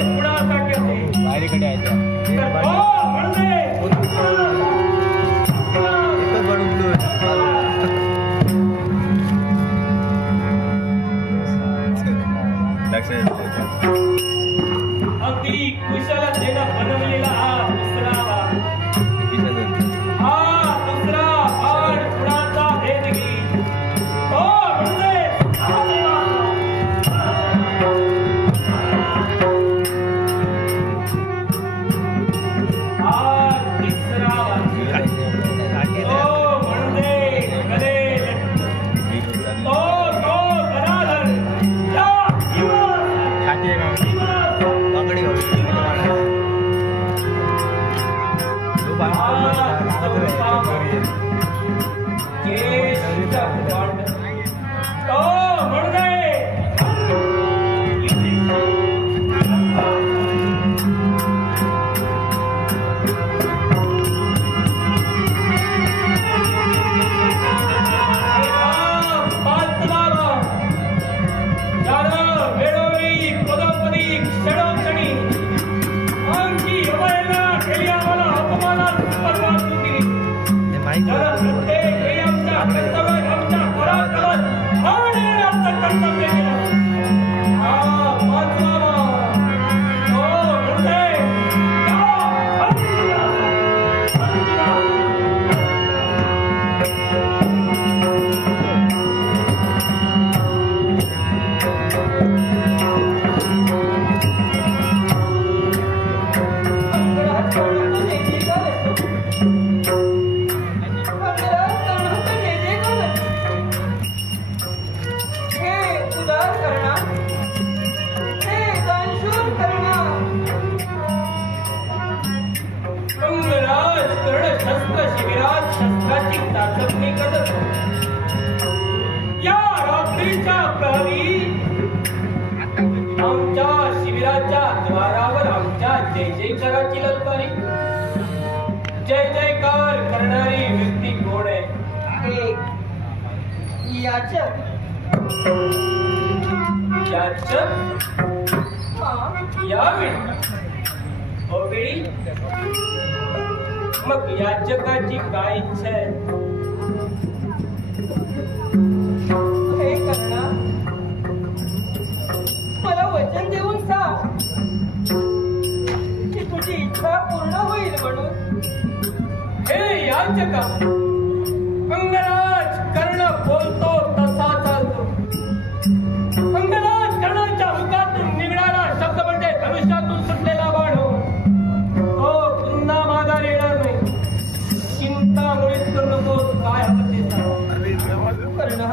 कुणासाठी असेल बाहेरकडे आहे तर तो म्हणजे एकच बनवून अगदी कुशलतेने बनवलेला हा दुसरा वाण. हा दुसरा बाण कुणाचा भेद घेईल तो म्हणजे हा तिसरा वाण. तो म्हणजे गणेश. तो गणाधर. या आमच्या शिबिराच्या द्वारावर आमच्या जय जयकाराची ललकारी. जय जयकार करणारी व्यक्ती कोण आहे? याचक. यावेळी अवेळी मग याचकाची काय इच्छा आहे? हे कर्णा, मला वचन देऊन सांग की तुझी इच्छा पूर्ण होईल म्हणून. हे याचका, अंगराज कर्ण बोलतो तसा चालतो. अंगराज कर्णाच्या मुखातून निघणारा शब्द म्हणजे धनुष्यातून सुटलेला बाण हो. तो पुन्हा माघार येणार नाही. चिंता मुळीच करू नकोस. काय हवं ते सांग. कर्णा,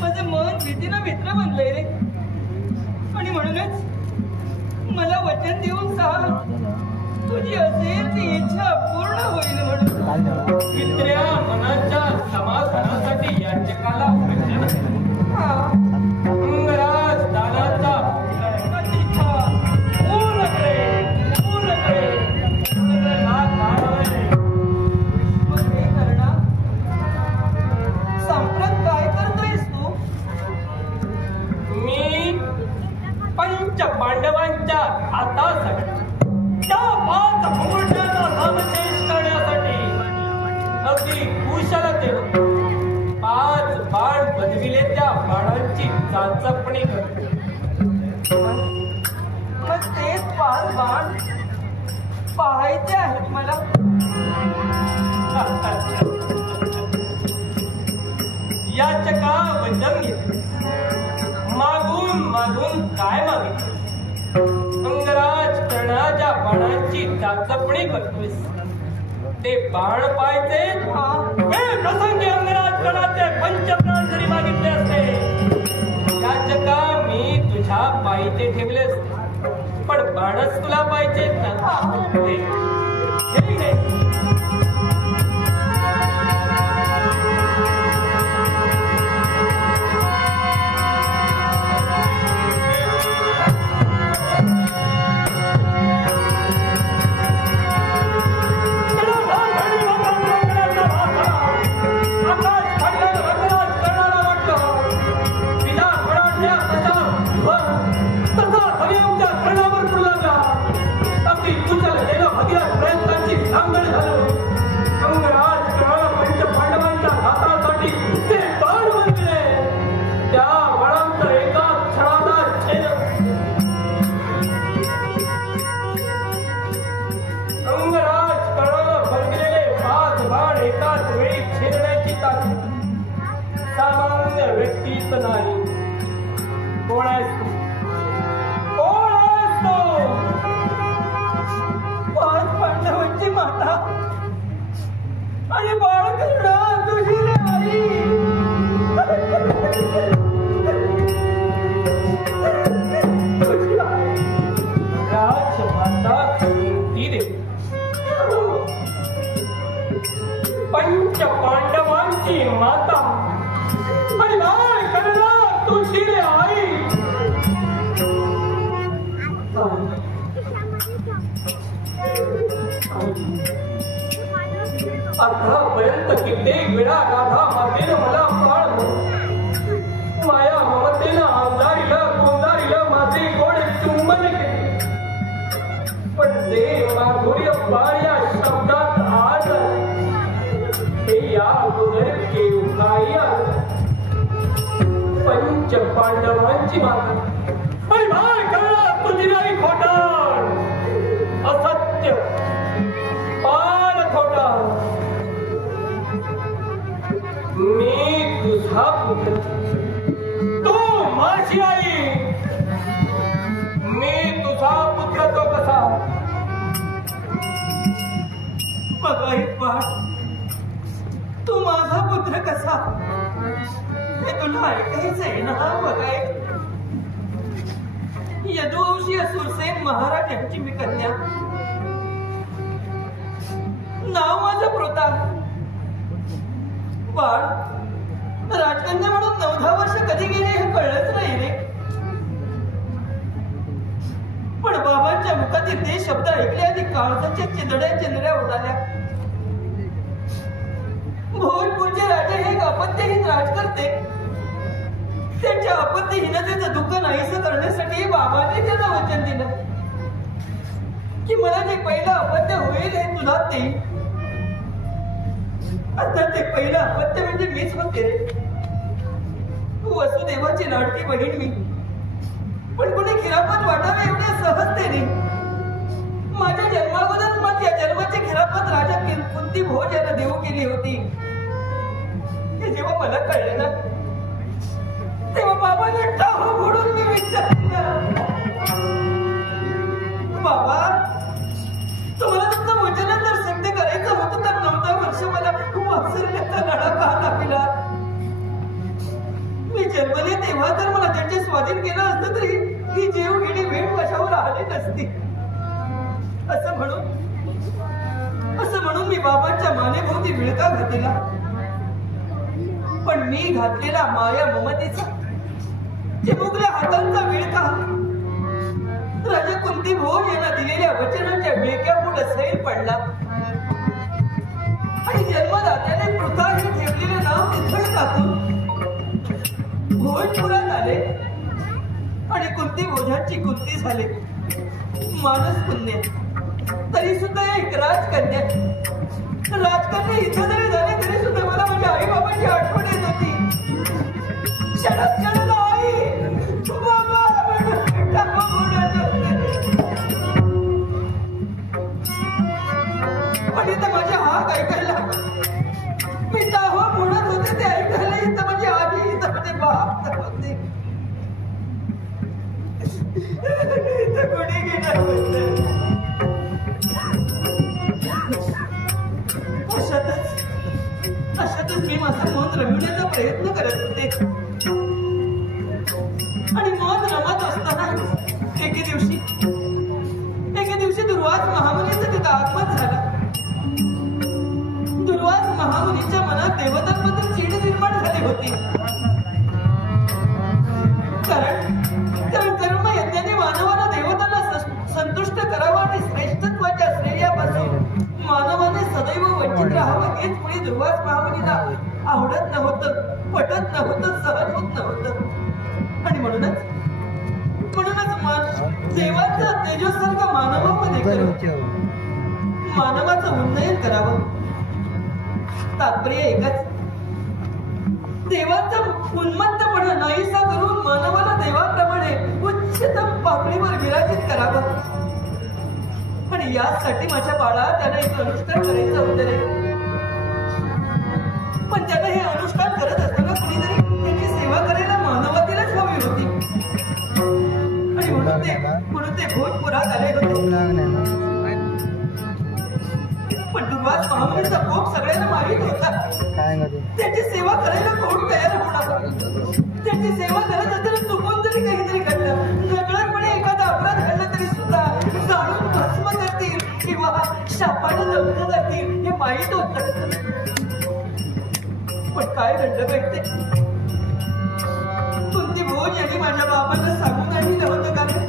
माझं मन भीतीनं भित्र बनलंय रे. आणि म्हणूनच मला वचन देऊन सांग तुझी असेल ती इच्छा पूर्ण होईल म्हणून. मित्र्या मनाच्या समाधानासाठी याचकाला वचन. अंगराज दानाचा इच्छा पूर्ण करे, पूर्ण करे. मग हे कर्णा, सांप्रत काय करतोयस तू? मी पंच पांडवांच्या हातासाठी त्या 5 मुहूर्ताचा नामशेष करण्यासाठी अगदी कुशलतेने 5 बाण बनविले. त्या बाणांची चाचपणी करतो. मग तेच 5 बाण पाहायचे आहेत मला. याचका वचन घेतले. मागून काय मागितले? अंगराज कर्णाच्या बाणांची चाचपणी करतोय. ते बाण पाहिजे. हे प्रसंगी अंगराज कर्णाचे पंचप्राण जरी मागितले असते याचका मी तुझ्या पायीचे ठेवले असते. पण बाणच तुला पाहिजे ना. तसा हवी आमच्या आतापर्यंत कित्येक वेळा राधा मातेनं मला प्राण माया ममतेनं आमदारीलं गोंदारीलं माझे गोड चुंबन केले. पण ते माधुर्य बाळ या शब्दात आज हे या अगोदर केव्हाही आलं. पंच पांडवांची माता परिवार कळला तुझी नाही खोटार असत्य पाल खोटा. मी तुझा पुत्र तू माझी आई. मी तुझा पुत्र तो कसा बघा हे पाठ तू माझा पुत्र कसा हे तुला ऐकायचं आहे ना. बघाय यदुवंशीय सुरसेन महाराज यांची मी कन्या. नाव माझं प्रोता. बाळ राजकन्या म्हणून 9-10 वर्ष कधी गेले हे कळलंच नाही रे. पण बाबांच्या मुखातील ते शब्द ऐकले आणि काळजाच्या चिंधड्या उडाल्या. भोजपूरचे राजे हे एक अपत्यहीन राजकर्ते. त्यांच्या अपत्यहीनतेचं दुःख नाहीसं करण्यासाठी बाबांनी त्यांना वचन दिलं की मला जे पहिलं अपत्य होईल हे तुला देईल. आता ते पहिलं अपत्य म्हणजे मीच होते रे. वसुदेवाची लाडकी बहीण मी. पण कुणी खिरापत वाटावे एवढ्या सहजतेने माझ्या जन्माबद्दल माझ्या जन्माची खिरापत राजा कुंती भोज यांना देऊ केली होती. हे जेव्हा मला कळलं ना तेव्हा बाबाने टाह फोडून मी विचारलं बाबा तुम्हाला तुमचं वचन जर सिद्ध करायचं होतं तर 9 वर्ष मला वासरण्याचा लढा का दाखविला. मी जन्मले तेव्हा तर मला त्यांचे स्वाधीन केलं असतं तरी ही जीवघेणी वेळ कशावर आली नसती. असं म्हणून मी बाबांच्या मानेभोवती विळका घातला. पण मी घातलेला माया ममतेचा चिमुकल्या हातांचा विळका राजा कुंती भोज यांना दिलेल्या वचनाच्या विळक्यापुढे सैल पडला. आणि जन्मदात्याने पृथा हे ठेवलेले नाव तिथंच टाकून भोजपुरात आले आणि कुंती भोजांची कुंती झाले. मानस पुण्य तरी सुद्धा एक राजकन्या इथं जरी झाले तरी सुद्धा मला माझ्या आई बाबांची आठवण येत होती. क्षणात क्षणाला आई बाबा पण इथं माझ्या हाक ऐकायला मी दावा म्हणत होते ते ऐकायला इथं माझी आजी इथं माझे बाप होते. इथं कोणी गेलं होतं. अशातच मी माझं मन रमवण्याचा प्रयत्न करत होते. आणि मन रमत असताना एके दिवशी दुर्वास महामुनीचा तिथं आगमन झाला. दुर्वास महामुनीच्या मनात देवतांबद्दल चीड निर्माण झाली होती. कारण कर्म यज्ञाने मानवाला देवतांना संतुष्ट करावं आणि श्रेष्ठत्वाच्या श्रेयापासून मानवाने सदैव वंचित राहावं हेच मुळे दुर्वास महामुनीला आवडत नव्हतं, पटत नव्हतं, सहज होत नव्हतं. आणि म्हणूनच देवाचं तेजस्सारखा मानवामध्ये मानवाचं उन्नयन करावं. तात्पर्य एकच देवाचं उन्मत्तपणा नाहीसा करून मानवाला देवाप्रमाणे उच्चतम पातळीवर विराजित करावं. आणि यासाठी माझ्या बाळा त्याला एक अनुष्ठान करायचं होतं रे. पण त्यानं हे अनुष्ठान करत असताना कुणीतरी त्याची सेवा करायला मानवातीलच हवी होती. आणि म्हणून ते भोजपुरात आले होते. पण दुर्वास महामुनीचा कोप सगळ्यांना माहीत होता. त्याची सेवा करायला कोण तयार होणार. त्याची सेवा करत असताना चुकून जरी काहीतरी घडलं, नकळतपणे एखादा अपराध घडला तरी सुद्धा जाणून भस्म करतील किंवा शापानं दग्ध करतील हे माहीत होतं. पण काय घडलं पाहिजे कुंती भोज यांनी माझ्या बाबांना सांगून आणलेलं होतं. कारण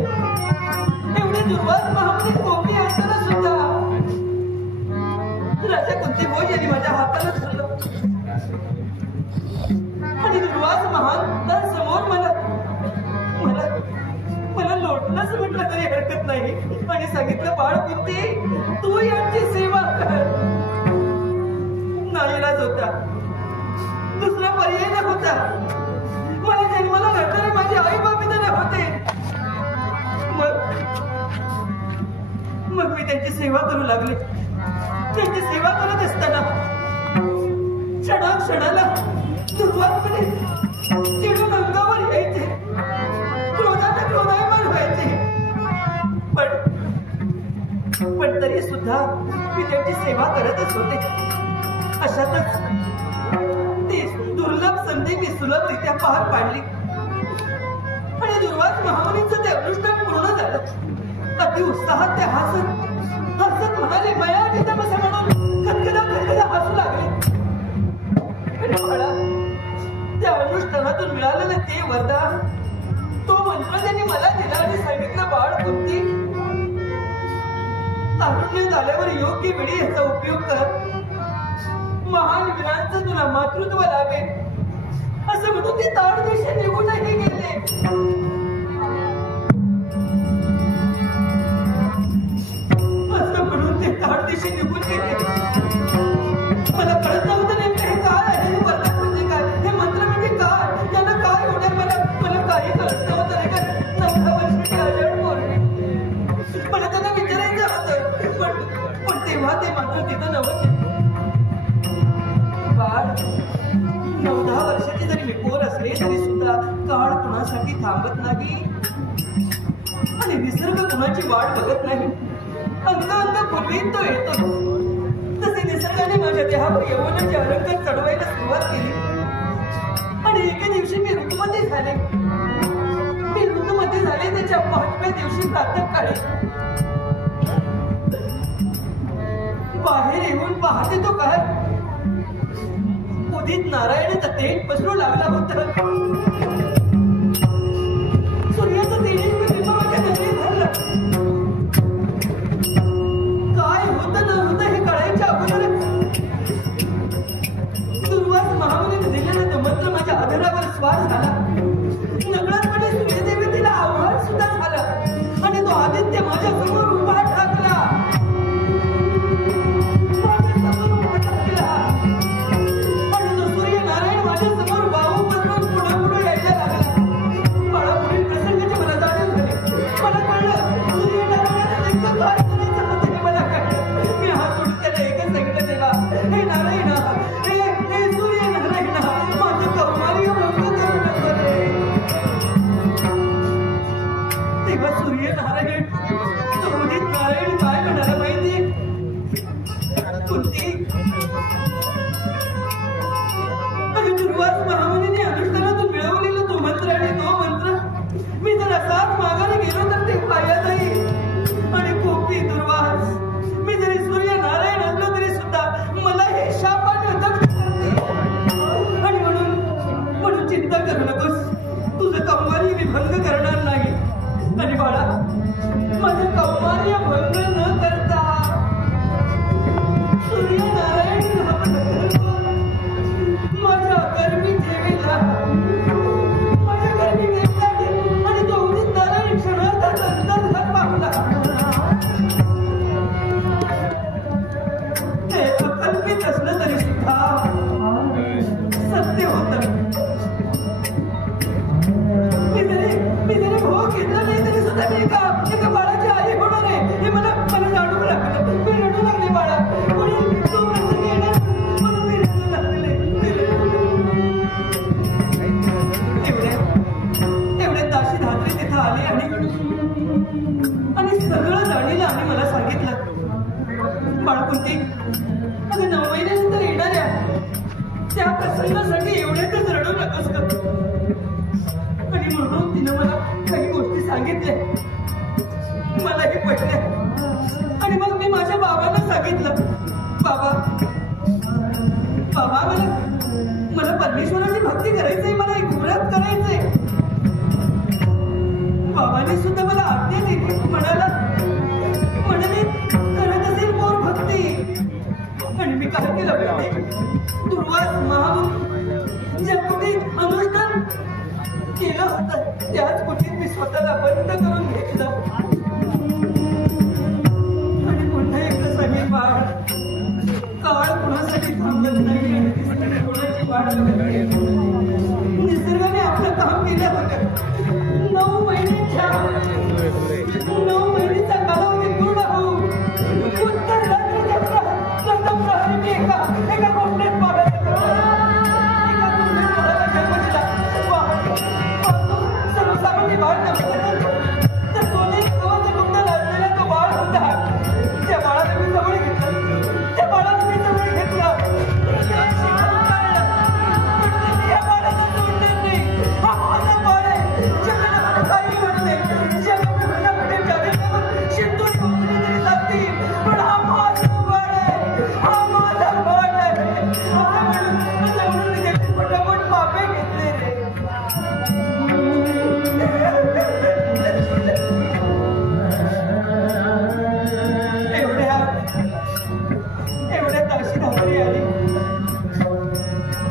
एवढे दुर्वास महामुनी कोपी असताना सुद्धा राजा कुंतीभोज यांनी माझ्या हाताला धरलं आणि दुर्वास महांतांसमोर मला मला मला लोटलंच म्हटलं तरी हरकत नाही आणि सांगितलं, बाळ कुंती, तू यांची सेवा कर. नाईलाज होता, दुसरा पर्याय नव्हता. मला जन्माला घडणारे माझे आई बाप इथे नव्हते. मग मी त्यांची सेवा करू लागले. त्यांची सेवा करत असताना क्षणाक्षणाला दुर्वासपणे चिडून अंगावर यायचे, क्रोधाने क्रोधायमान व्हायचे. पण तरी सुद्धा मी त्यांची सेवा करतच होते. अशातच ती दुर्लभ संधी मी सुलभरित्या पार पाडली आणि दुर्वास महामुनींचं ते अनुष्ठान पूर्ण झालं. अति उत्साहात ते हसत हसत म्हणाले, मया तिथं बसा म्हणून खदखदा हसू लागले. आणि मला त्या अनुष्ठानातून मिळालेलं ते वरदान, तो मंत्र त्यांनी मला दिला आणि सांगितलं, बाळ कुंती, तारुण्य झाल्यावर योग्य वेळी याचा उपयोग कर. महान वीरांचं तुला मातृत्व लाभेल असं म्हणून ते ताड दिशे निघूनही गेले. असं म्हणून ते ताड दिशे निघून गेले. मला कळत नव्हतं नेमकं हे काय आहे, हे वरदान म्हणजे काय, हे मंत्र म्हणजे काय, त्यांना काय होणार, मला काही कळत नव्हतं. नाही का 9 वर्षाची अजड पोरगी. मला त्यांना विचारायचं होतं, पण तेव्हा ते मात्र तिथं नव्हते. बाळ 9-10 वर्षाची जरी मी पोर असले तरी सुद्धा काळ कुणासाठी थांबत नाही आणि निसर्ग कुणाची वाट बघत नाही. अंग पूर्वीत तो येतो. तसे निसर्गाने माझ्या देहावर यौवनाचे अलंकार चढवायला सुरुवात केली आणि एके दिवशी मी ऋतुमती झाले. त्याच्या 5व्या दिवशी प्रातःकाळी बाहेर येऊन पाहते तो काय, उदित नारायणाचा तेज पसरू लागला होता. सूर्याचं तेज माझ्या नजरेत धरलं. काय होतं न होतं हे कळायच्या अगोदरच दुर्वास महामुनीने दिलेला तो मंत्र माझ्या आधारावर स्वार झाला. नकळतपणे सूर्यदेवतेला आव्हान सुद्धा झालं आणि तो आदित्य माझ्या समोर उभा ठाकला. आणि तो सूर्यनारायण माझ्या समोर बाहू पसरून पुढे पुढे यायला लागला. बाळापुढील प्रसंगाची मला जाणीव झाली. मला कळलं सूर्यनारायणाला नेमकं काय करायचं होतं हे मला कळलं. मी हात जोडून त्याला एकच सांगितलं, देवा, हे नारायण, हे सूर्यनारायण, माझं कौमार्य भंग करू नको रे. तेव्हा सूर्यनारायण, तो उदित नारायण काय म्हणाला माहिती, कुंती, आणि दुर्वास महामुनीने अनुष्ठानातून मिळवलेला तो मंत्र आणि तो मंत्र मी जर असाच मागाने गेलो तर ते पाया जाईल. आणि कोपी दुर्वास, मी जरी सूर्यनारायण असलो तरी सुद्धा मला हे शापाने दग्ध करते. आणि म्हणून चिंता करू नकोस, तुझं कौमार्य मी भंग करणार नाही. आणि बाळा, माझं कौमार्य भंग न करता सूर्यनारायण माझ्या गर्मी ठेवीला आणि तो उदित नारायण क्षणार्धात अंतर्धात पावला. हे अकल्पित असलं तरी सुद्धा सत्य होतं. मी जरी भोग घेतला नाही तरी सुद्धा मी एका बाळाची आई होणार आहे हे मला जाणून लागलं. मी रडू लागले. बाळा, कोणी तो प्रसंग येणार म्हणून मी रडू लागले. एवढ्या दाशी धात्री तिथं आली आणि सगळं जाणीलं आणि मला सांगितलं, बाळकुंती, अगं 9 महिन्यानंतर येणाऱ्या त्या प्रसंगासाठी एवढ्यातच रडू नकोस का. आणि म्हणून तिनं मला काही गोष्टी सांगितल्या, मलाही पटल्या. आणि मग मी माझ्या बाबांना सांगितलं, बाबा, मला परमेश्वराची भक्ती करायचंय, मला एक व्रत करायचंय. बाबांनी सुद्धा मला आज्ञा दिली. म्हणाले करत असेल मोर भक्ती. आणि मी काय केलं माहिती? दुर्वास महामुनी ज्या कुठे अनुष्ठान केलं होतं त्याच कुठे मी स्वतःला बंद करून घेतलं. आणि पुन्हा एकदा सांगेन बाळ, काळ कुणासाठी थांबत नाही आणि कोणाची वाट बघत नाही. निसर्गाने आपलं काम केलं होतं. 9 महिन्याचा कालावधी पूर्ण होऊन उत्तर रात्रीच्या प्रथम प्रहरी मी एका कोंबडीत पाडायला जन्म दिला. सर्वसामान्य बाळ नव्हतं, तर सोने कवच कुंडल असलेला तो बाळ होता. त्या बाळाला मी जवळ घेतलं. त्या बाळाला मी जवळ घेतलं. या बाळाला सोडणार नाही. हा माझा बाळ आहे. जगाला मला काही म्हणते. जगाला कुठे जागेवर शिंदून कुठे तरी लागतील. पण हा माझा बाळ आहे. हा माझा बाळ आहे. असं म्हणून मी त्याची पटापट माफे घेतले रे. एवढ्या ताशी धावरी आली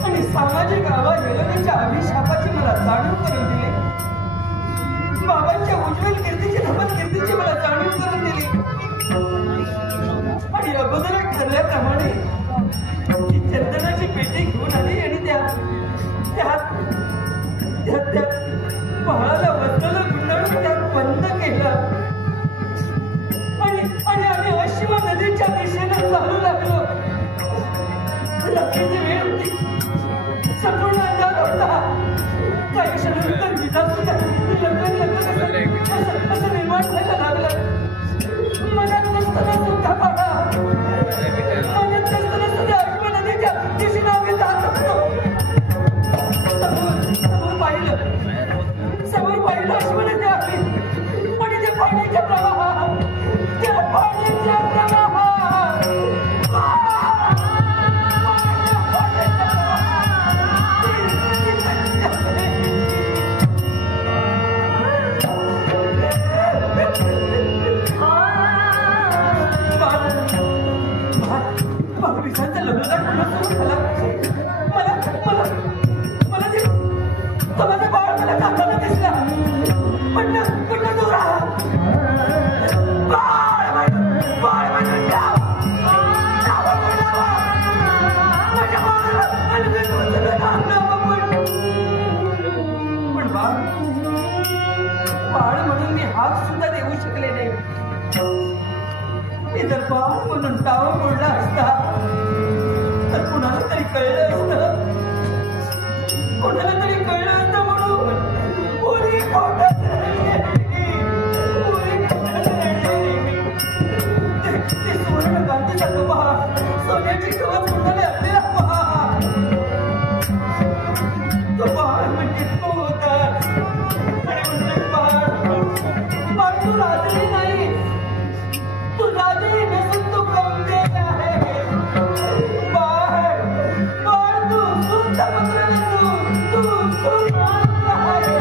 आणि सामाजिक आवाजच्या अभिशापाची मला जाणीव करून दिली. बाबांच्या उज्ज्वल कीर्तीची धमक कीर्तीची मला जाणीव करून दिली. आणि अगोदर ठरल्याप्रमाणे ती चंदनाची पेटी घेऊन आली आणि त्या पहाडाला वस्त्राला गुंडाळून त्यात बंद केलं. आणि आम्ही अश्व नदीच्या दिशेने चालू लागलो. रात्रीची वेळ होती. संपूर्ण अंधार होता. काही क्षणानंतर विजा सुद्धा असं निर्माण व्हायला लागलं. मनात नसताना सुद्धा पाडा. मनात नसताना सुद्धा अश्व नदीच्या दिशेने आम्ही जात होतो. समोर पाहिलं अश्व नदी आली आणि त्या पाण्याच्या प्रवाहात बाळ म्हणून मी हात सुद्धा देऊ शकले नाही. मी जर बाळ म्हणून टाव मोडला असता तर कुणाला तरी कळलं असतं. कोणाला तरी कळलं असतं म्हणून पुरी पोटात ते सुवर्ण गांधीसारखं पहा. सोन्याची कवच कुणाला असलेला पहा. तो बाळ म्हणजे तो होता. तू राजली नाही. तू राजली नसून तू कमजोर आहे. बाळ तू शुद्ध पुत्र नसून तू सूर्यपुत्र आहे.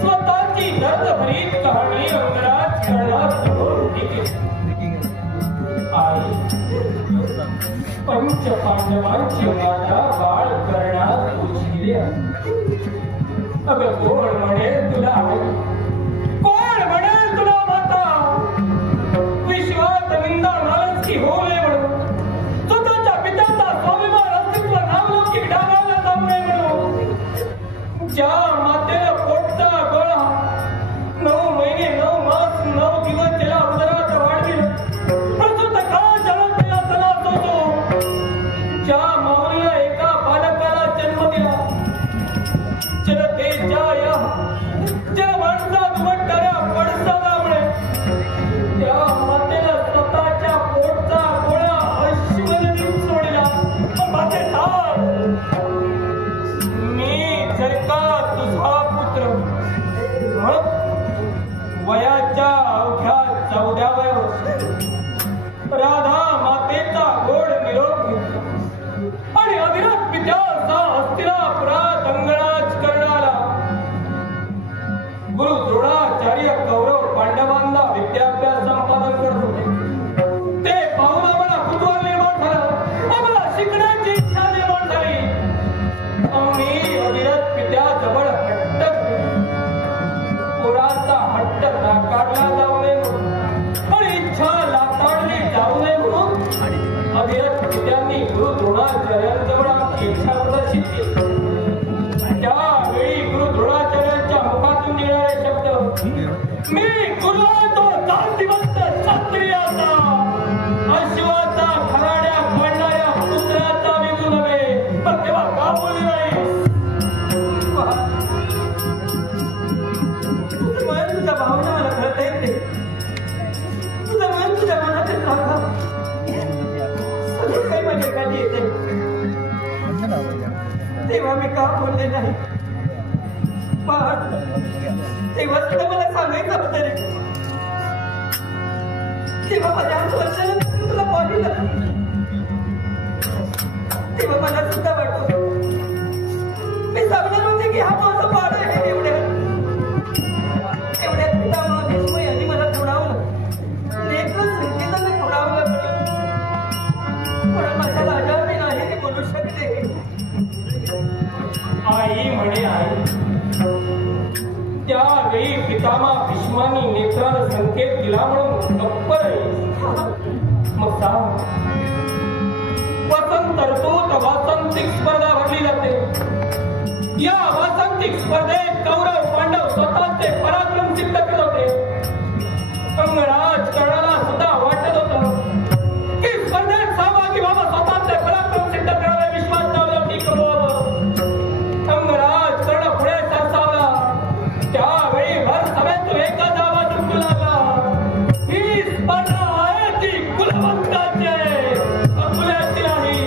स्वतःची दर्दभरीत कहाणी रंगराज करण्यास पंच पांडवांची माता बाळ करण्यात उशिरे. अगं कोण म्हणेल तुला, कोण म्हणेल तुला माता विश्वात निंदा नालच की होऊ नये म्हणून, स्वतःच्या पित्याचा स्वाभिमान अस्तित्व नावलौकिक डागाला जाऊ नये म्हणून. ज्या मातेला पोटचा गोळा 9 महिने 9 मास 9 दिवस त्याला उदरात वाढविलं. प्रसूत काळ जन्मलेला तला तो ज्या माऊलीला एका बालकाला जन्म दिला. जनतेच्या या जनमानसात उमटणाऱ्या पडसादामुळे त्या मातेला स्वतःच्या पोटचा गोळा अश्वनदीत सोडला. माझे साल मी जर का तुझा पुत्र मग वयाच्या अवघ्या 14व्या वर्षी राधा मातेचा जवळ आपली इच्छा प्रदर्शित केली. त्यावेळी गुरु द्रोणाचार्यांच्या मुखातून निघालेले शब्द, मी गुरु तो जातिवंत क्षत्रियाचा, अश्वाचा खराड्या काढणाऱ्या पुत्राचा विजू नव्हे. मग तेव्हा का बोलली नाहीस? तुझं मन तुझ्या भावना मला कळता येते. तुझं मन तुझ्या मनातील राखा सगळं काही माझ्या एखादी येते. तेव्हा मी का बोलले नाही? पण तेव्हा तुला मला सांगायचं होतं रे. तेव्हा माझ्या वर्षाला तुला पाहिलं तेव्हा मला सुद्धा वाटत मी सांगणार होते की हा माझा पाड आहे. एवढ्यात पितामह भीष्म यांनी मला थोडावलं, लेकरं संकेताने थोडावलं. पण माझ्या राजा मी नाही ते बोलू शकते. आई म्हणे आई, त्यावेळी पितामह भीष्मांनी नेत्राला संकेत दिला म्हणून गप्प राहील. मग सांग, वसंत ऋतूत वासंतिक स्पर्धा भरली जाते. या वासंतिक स्पर्धेत कौरव पांडव स्वतःचे पराक्रम सिद्ध करत होते. राजकारणाला सुद्धा वाटत होतं की स्पर्धेत सहभागी व्हावं, स्वतःचे पराक्रम सिद्ध करावे, विश्वास लावलं कमवावं. राजकारण पुढे सरसावला. त्यावेळी भर सभेतून एकच आवाज उमटू लागला, ही स्पर्धा आहे ती कुलवंताची आहे, अकुल्याची नाही.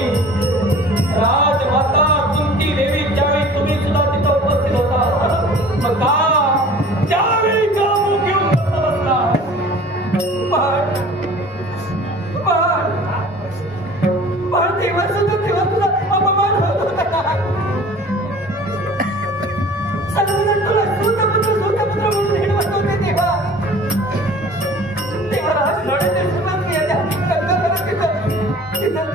राजमाता कुंती देवी ज्यावेळी तुम्ही सुद्धा तिथं उपस्थित होता, मग का त्यावेळी का मुख घेऊन गप्प बसला? पण तेव्हा सुद्धा तेव्हा तुला अपमान होत होता. सर्वजण तुला सूतपुत्र म्हणून हिडवत होते. तेव्हा राज लढत तिथं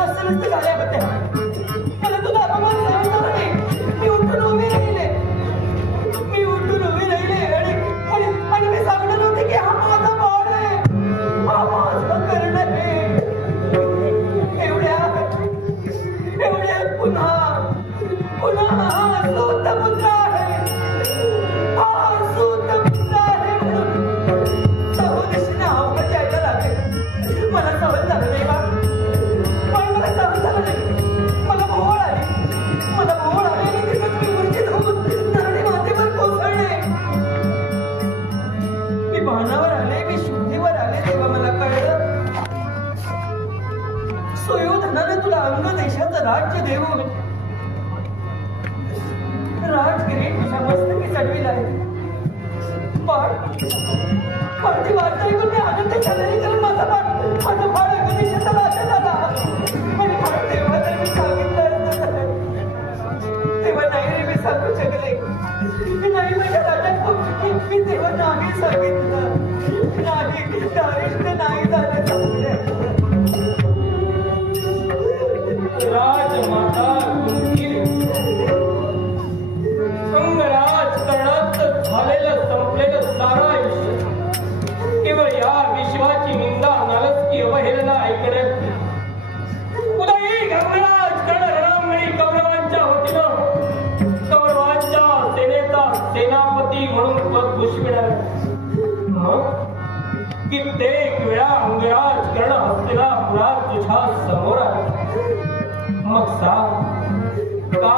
असं नसतं झाल्या होत्या. मला तुला अपमान सहन झाला नाही. मी उठून उभी राहिले आणि मी सांगणार होते की हा माझा बाळ आहे, हा माझा कर्ण आहे. एवढ्या पुन्हा हा सूतपुत्र आहे, हा सूतपुत्र आहे म्हणून सहोदशीने अवघड यायला लागले. मला सहन झालं नाही बा. पण मला सहन झालं नाही. मला भोवळ आली आणि तिथं मी मूर्छित होऊन धरणी मातेवर कोसळले. मी भानावर आले, मी शुद्धीवर आले. तेव्हा मला कळलं सुयोधनाने तुला अंग देशाचं राज्य देऊन राजगिरी तुझ्या मस्तकी चढविला आहे. पण ती वार्ता ऐकून मी आनंद झालेली, कारण माझा भाड अंग देशाचा राजा झाला. आणि म्हणून तेव्हा तर मी सांगितलं असतं, तेव्हा नाही रे मी सांगू शकले. नाही माझ्या राजा, मी तेव्हा नाही सांगितलं. नाही झालं सांगितलं. राजमाता कुंती राजकारणात झालेलं संपलेलं सारं आयुष्य केवळ या विश्वाची निंदा, नालस्की, अवहेलना ऐकण्यात. उदयी धर्मराज कर्ण रणांगणी कौरवांच्या वतीनं कौरवांच्या सेनेचा सेनापती म्हणून पद भूषविणार. मग कित्येक वेळा अंगराज कर्ण हस्तिनापुरात तुझ्या समोर आला. मग सांग, का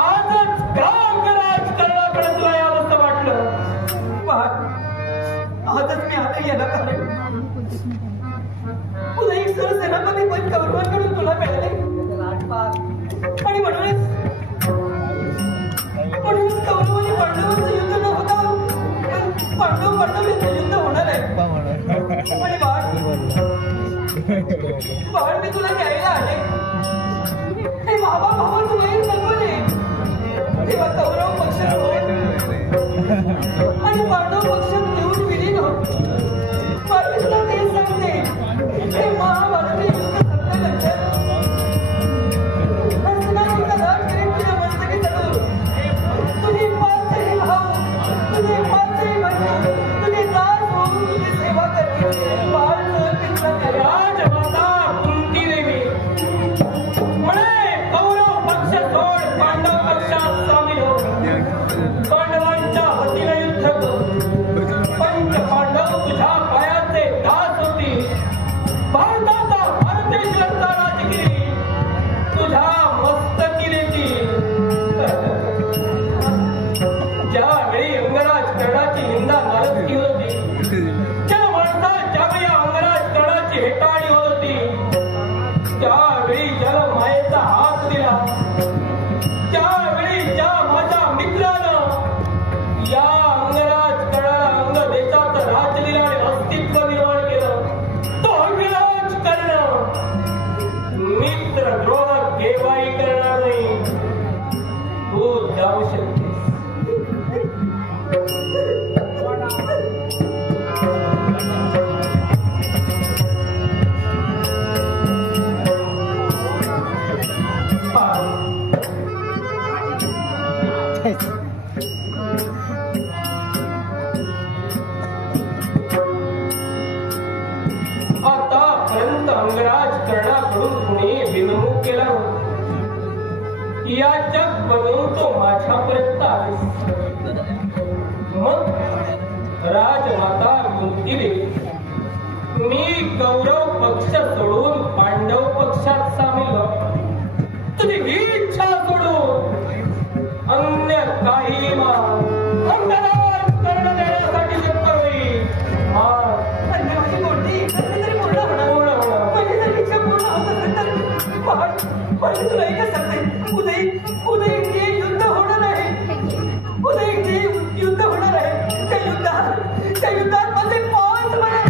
आजच का अंगराज करणाकडे तुला यावंसं वाटलं? आजच मी आता याला कारण तुला एक सरसेनापती पद कौरवांकडून तुला मिळाले. आणि म्हणूनच कौरव आणि पांडवांचं युद्ध न होता पांडव युद्ध होणार आहे. आणि बाळ मी तुला न्यायला आले. हे भावा तुला एक नको नये. तेव्हा कौरव पक्षात होईल आणि पांडव पक्षात येऊन विलीन होत. मी तुला तेच सांगते, हे महाभारती युद्ध संपल्यानंतर हस्तिनापूरचा राजगिरी तुझ्या मस्तकी चढवून तुझे पाचही भाऊ, तुझे पाचही बंधू, तुझे दास होऊन तुझी सेवा करतील. बाळ राजमाता कुंती देवी सेवाही करणार नाही. तू जाऊ शकतेस. आतापर्यंत अंगराज कर्णाकडून कुणी विनमुख केला या जग बनवून तो माझ्यापर्यंत आले. मग राजमाता कुंतीने मी कौरव पक्ष सोडून पांडव पक्षात सामील व्हावे. तुझी ही इच्छा सोडून अन्य काही अंगराज कर्ण देण्यासाठी शक्य होईल. अन्य माझी कोणती तरी पूर्ण होणार. माझी जर इच्छा पूर्ण होत असेल तर पण तुला एकच सांगते, उद्या इथे युद्ध होणार आहे. उद्या इथे युद्ध होणार आहे. त्या युद्धात माझे 5 महिने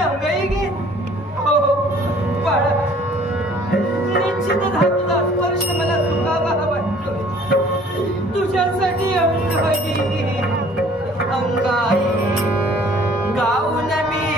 अंगाई घेत. हो बाळा, निश्चितच हा तुझा स्पर्श मला सुखावा वाटतोय. तुझ्यासाठी अंगाई अंगाई गाऊन मी